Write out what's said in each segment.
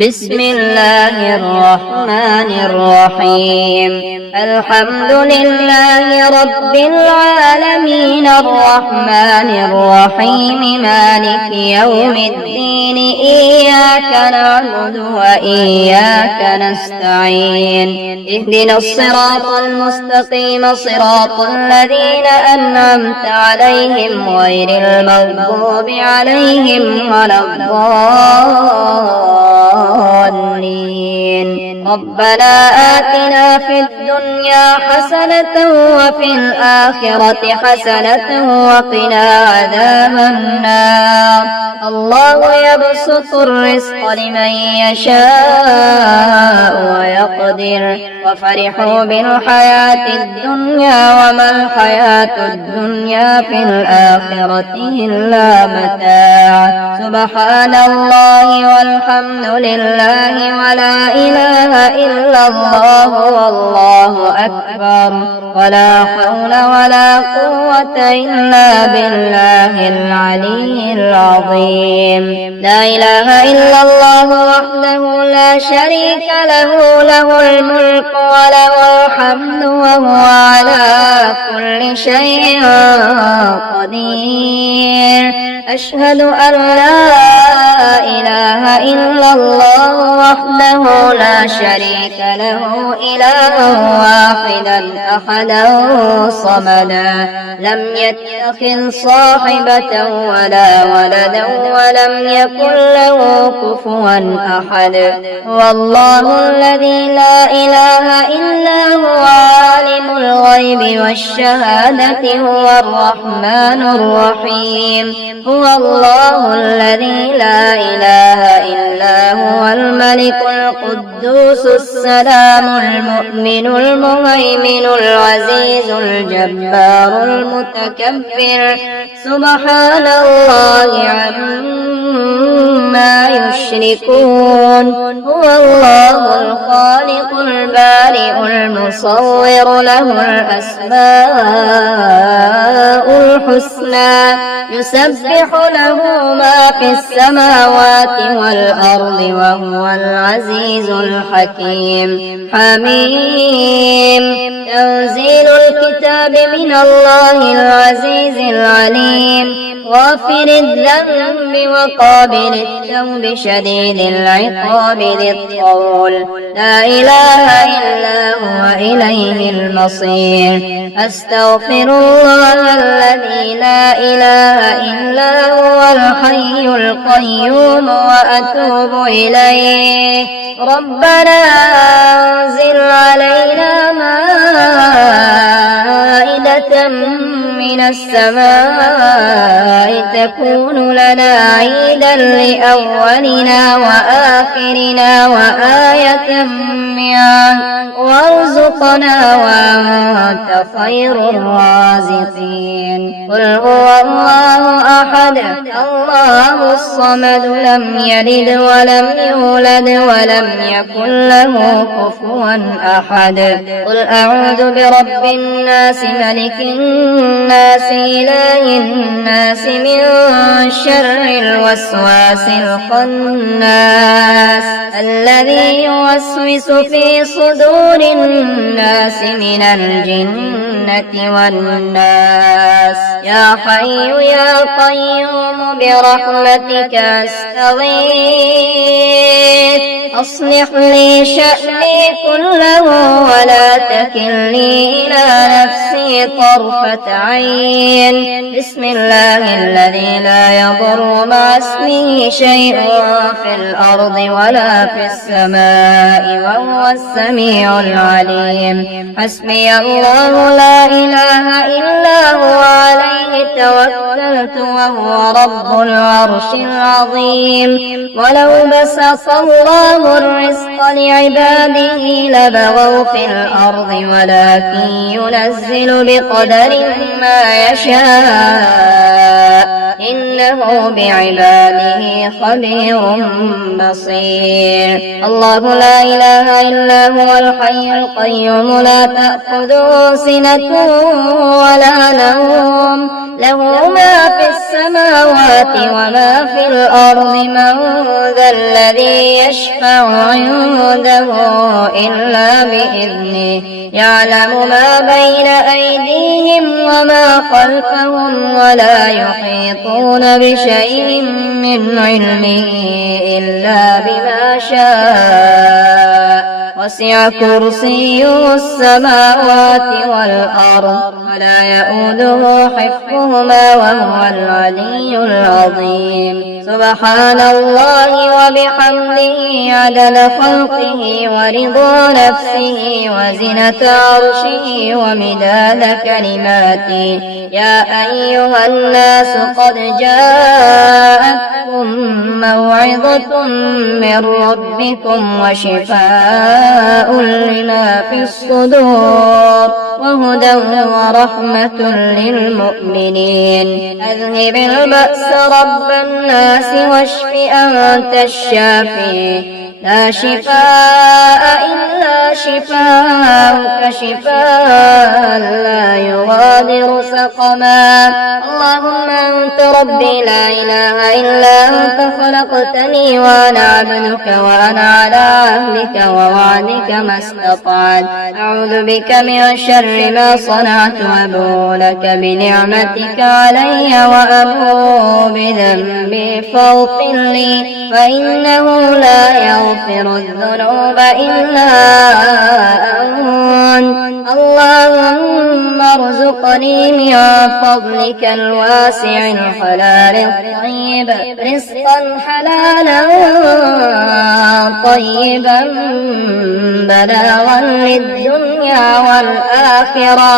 بسم الله الرحمن الرحيم. الحمد لله رب العالمين الرحمن الرحيم مالك يوم الدين إياك نعبد وإياك نستعين اهدنا الصراط المستقيم صراط الذين أنعمت عليهم غير المغضوب عليهم ولا الضالين. ربنا آتنا في الدنيا حسنة وفي الآخرة حسنة وقنا عذاب النار. الله يبسط الرزق لمن يشاء ويقدر وفرحوا بالحياة الدنيا وما الحياة الدنيا في الآخرة إلا متاع. سبحان الله والحمد لله ولا إله إلا الله والله أكبر ولا حول ولا قوة إلا بالله العلي العظيم. لا إله إلا الله وحده لا شريك له الملك وله الحمد وهو على كل شيء قدير. أشهد أن لا إله إلا الله وحده لا شريك له إلها واحدا أحدا صمدا لم يتخذ صاحبة ولا ولدا ولم يكن له كفوا أحد. هو الله الذي لا إله إلا هو عالم الغيب والشهادة هو الرحمن الرحيم. هو الله الذي لا إله إلا هو الملك القدوس السلام المؤمن المهيمن العزيز الجبار المتكبر. سبحان الله عما يشركون. هو الله الخالق البارئ المصور له الأسماء الحسنى يسبح له ما في السماوات والأرض وهو العزيز الحكيم. حميم. تنزيل الكتاب من الله العزيز العليم غافر الذنب وقابل التوب شديد العقاب ذي الطول. لا إله إلا هو إليه المصير. أستغفر الله الذي لا إله إلا هو الحي القيوم وأتوب إليه. ربنا أنزل علينا مائدة من السماء تكون لنا عيدا لأولنا وآخرنا وآية منك وارزقنا وأنت خير الرازقين. قل هو الله أحد الله الصمد لم يلد ولم يولد ولم يكن له كفوا أحد. قل أعوذ برب الناس ملك الناس إله الناس من شر الوسواس الخناس الذي يوسوس في صدور الناس من الجنة والناس. يا حي يا قيوم برحمتك أستغيث أصلح لي شأني كله ولا تكلني إلى نفسي طرفة عين. بسم الله الذي لا يضر مع اسمه شيء في الأرض ولا في السماء وهو السميع العليم. حسبي الله لا إله إلا هو عليه توكلت وهو رب العرش العظيم. ولو بسط الله الرزق لعباده لبغوا في الأرض ولكن ينزل بقدر ما يشاء إنه بعباده خبير بصير. الله لا إله إلا هو الحي القيوم لا تأخذه سنة ولا نوم، له ما في السماوات وما في الأرض. من ذا الذي يشفع عنده إلا بإذنه، يعلم ما بين أيديهم وما خلفهم ولا يحيطون بشيء من علمه إلا بما شاء. وسع كرسيه السماوات والأرض ولا يؤوده حفظهما وهو العلي العظيم. سبحان الله وبحمده عدد خلقه ورضا نفسه وزنة عرشه ومداد كلماته. يا أيها الناس قد جاءتكم موعظة من ربكم وشفاء لما في الصدور وهدى ورحمة للمؤمنين. أذهب البأس رب الناس واشف أنت الشافي، لا شفاء إلا شفاءك شفاء لا يغادر سقما. اللهم أنت ربي لا إله إلا أنت، خلقتني وأنا عبدك وأنا على عهدك ووعدك ما استطعت. أعوذ بك من شر ما صنعت وأبوء لك بنعمتك علي وأبوء بذنبي فاغفر لي، فإنه لا يغفر الذنوب إلا أنت. اللهم ارزقني من فضلك الواسع الحلال الطيب رزقا حلالا طيبا بلاغا للدنيا والآخرة.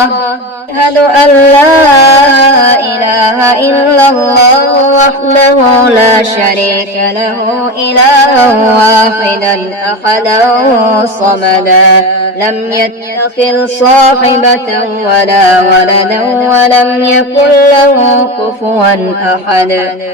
أشهد أن لا إله إلا الله وحده لا شريك له إلها واحدا أحدا صمدا، لم يتخذ صاحبة ولا ولدا ولم يكن له كفوا أحد.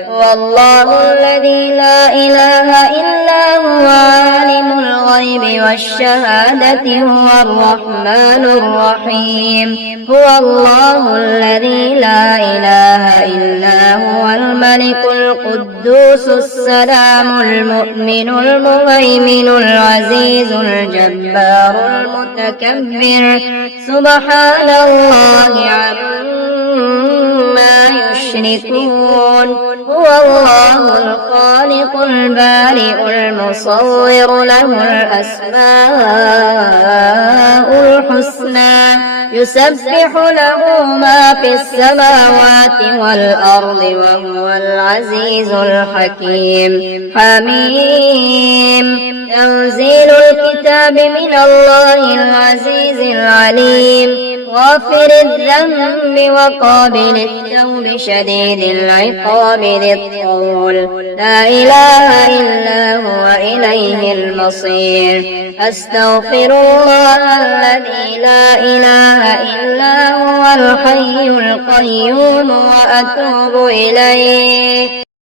والله الذي لا إله إلا هو عالم الغيب والشهادة هو الرحمن الرحيم. هو الله الذي لا إله إلا هو الملك القدوس السلام المؤمن المهيمن العزيز الجبار المتكبر. سبحان الله عما يشركون. هو الله الخالق البارئ المصور له الأسماء الحسنى، يسبح له ما في السماوات والأرض وهو العزيز الحكيم. حميم. تنزيل الكتاب من الله العزيز العليم، غافر الذنب وقابل التوب شديد العقاب ذي الطول. لا إله إلا هو إليه المصير. أستغفر الله الذي لا إله إلا هو الحي القيوم وأتوب إليه.